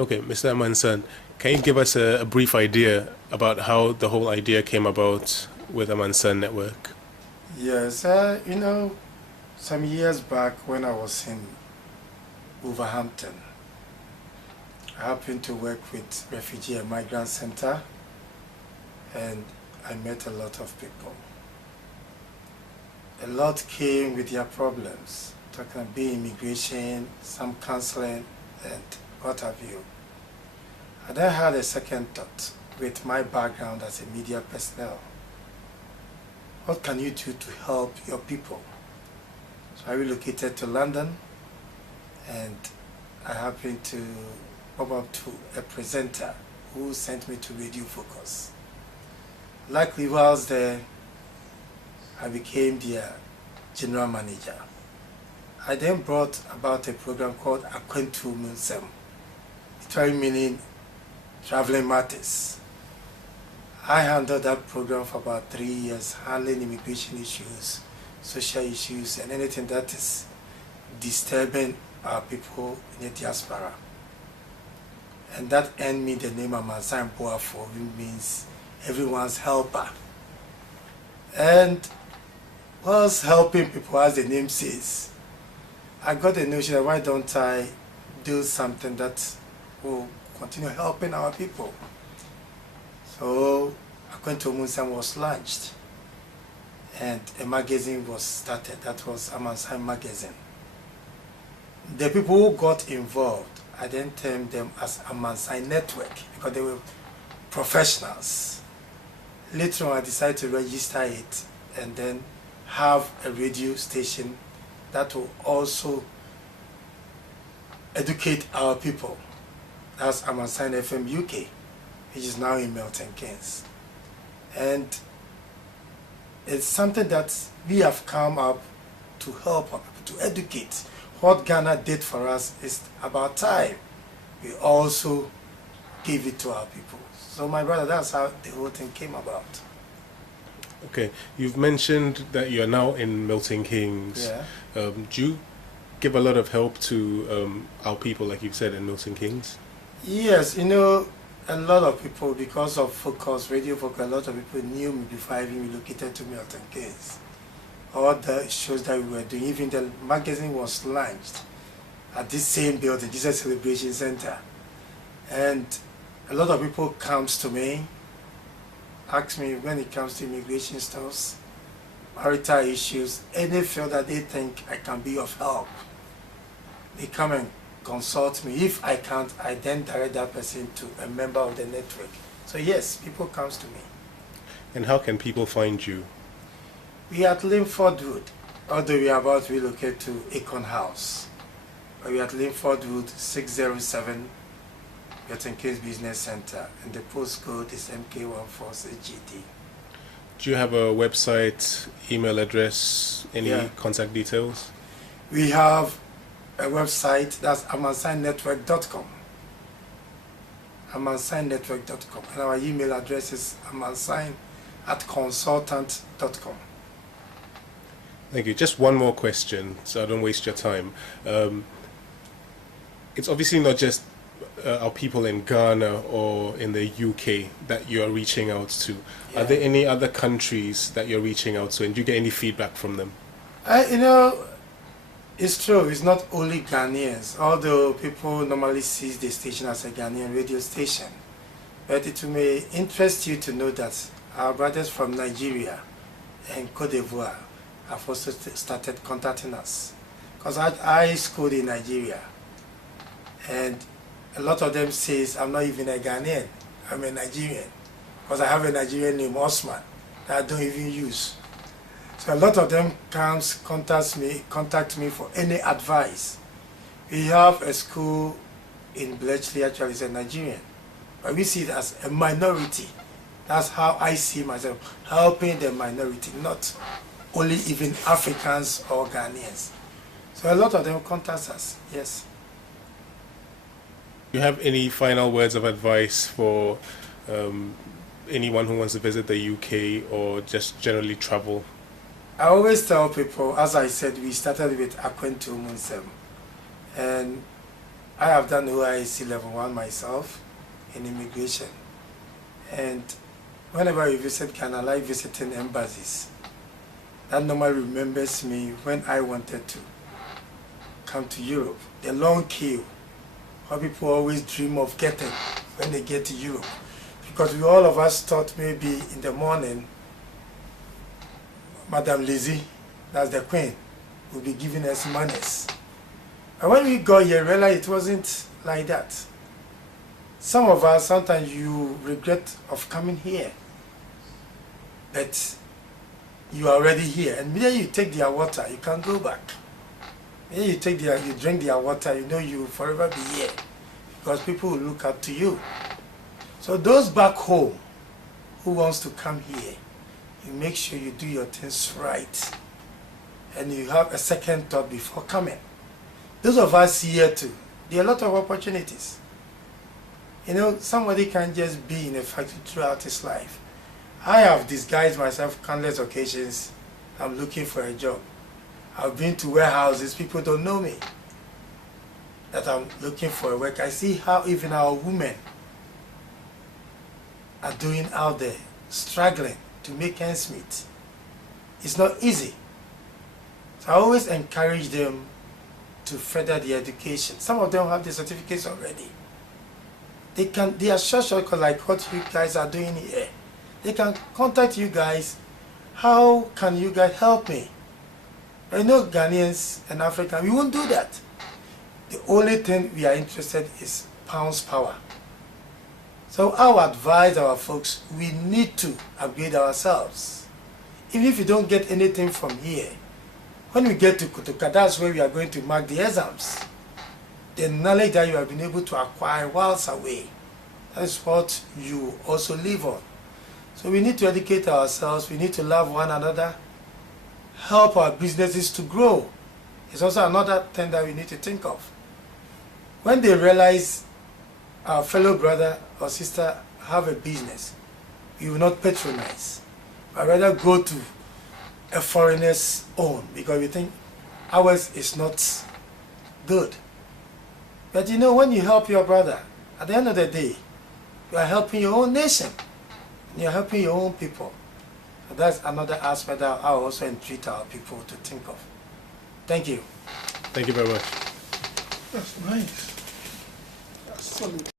Okay, Mr. Amansan, can you give us a brief idea about how the whole idea came about with Amansan Network? Yes, some years back when I was in Wolverhampton, I happened to work with Refugee and Migrant Center, and I met a lot of people. A lot came with their problems, talking about immigration, some counseling, and what have you. And I had a second thought with my background as a media personnel. What can you do to help your people? So I relocated to London, and I happened to pop up to a presenter who sent me to Radio Focus. Luckily, whilst there, I became their general manager. I then brought about a program called Akwentu Munsem, literally meaning traveling matters. I handled that program for about 3 years, handling immigration issues, social issues, and anything that is disturbing our people in the diaspora. And that earned me the name Amansan Boafo, which means everyone's helper. And whilst helping people, as the name says, I got the notion that why don't I do something that will continue helping our people. So Akwentu Munsam was launched, and a magazine was started. That was Amansan Magazine. The people who got involved, I then termed them as Amansan Network because they were professionals. Later on, I decided to register it and then have a radio station that will also educate our people. That's Amansan FM UK, which is now in Milton Keynes. And it's something that we have come up to help our people, to educate. What Ghana did for us is about time we also give it to our people. So my brother, that's how the whole thing came about. Okay, you've mentioned that you are now in Milton Keynes. Yeah. Do you give a lot of help to our people, like you've said, in Milton Keynes? Yes, a lot of people, because of Focus, Radio Focus, a lot of people knew me before I even relocated to Milton Keynes. All the shows that we were doing, even the magazine was launched at this same building, Jesus Celebration Center. And a lot of people comes to me, ask me when it comes to immigration stuff, marital issues, any field that they think I can be of help. They come and consult me. If I can't, I then direct that person to a member of the network. So yes, people comes to me. And how can people find you? We are at Linford Road, although we are about to relocate to Acon House. But we are at Linford Road, 607, Milton Keynes Business Center, and the postcode is MK146GD. Do you have a website, email address, any contact details? We have a website, that's amansannetwork.com. amansannetwork.com. And our email address is amansan@consultant.com. Thank you. Just one more question, so I don't waste your time. It's obviously not just our people in Ghana or in the UK that you are reaching out to. Yeah. Are there any other countries that you're reaching out to, and do you get any feedback from them? It's true, it's not only Ghanaians, although people normally see the station as a Ghanaian radio station. But it may interest you to know that our brothers from Nigeria and Cote d'Ivoire have also started contacting us. Because I schooled in Nigeria, and a lot of them says I'm not even a Ghanaian, I'm a Nigerian. Because I have a Nigerian name, Osman, that I don't even use. So a lot of them contact me for any advice. We have a school in Bletchley, actually it's a Nigerian, but we see it as a minority. That's how I see myself, helping the minority, not only even Africans or Ghanaians. So a lot of them contact us, yes. Do you have any final words of advice for anyone who wants to visit the UK or just generally travel? I always tell people, as I said, we started with Akwentu Munsem, and I have done OIC level 1 myself in immigration. And whenever we visit Ghana, I like visiting embassies. That normally remembers me when I wanted to come to Europe. The long queue, what people always dream of getting when they get to Europe. Because we all of us thought maybe in the morning, Madame Lizzie, that's the queen, will be giving us manners. And when we got here, we realized it wasn't like that. Some of us, sometimes you regret of coming here, but you are already here. And when you take their water, you can't go back. When you drink their water, you know you will forever be here, because people will look up to you. So those back home who wants to come here, you make sure you do your things right, and you have a second thought before coming. Those of us here too, there are a lot of opportunities. You know, somebody can just be in a factory throughout his life. I have disguised myself countless occasions. I'm looking for a job. I've been to warehouses, people don't know me, that I'm looking for a work. I see how even our women are doing out there, struggling to make ends meet. It's not easy. So I always encourage them to further their education. Some of them have the certificates already. They are short like what you guys are doing here. They can contact you guys. How can you guys help me? I know Ghanaians and Africans, we won't do that. The only thing we are interested in is pounds power. So I would advise our folks, we need to upgrade ourselves. Even if you don't get anything from here, when we get to Kotoka, that's where we are going to mark the exams. The knowledge that you have been able to acquire whilst away, that is what you also live on. So we need to educate ourselves, we need to love one another, help our businesses to grow. It's also another thing that we need to think of. When they realize our fellow brother or sister have a business, we will not patronize, but rather go to a foreigner's own, because we think ours is not good. But you know, when you help your brother, at the end of the day, you are helping your own nation, and you are helping your own people. So that's another aspect that I also entreat our people to think of. Thank you. Thank you very much. That's nice. That's solid.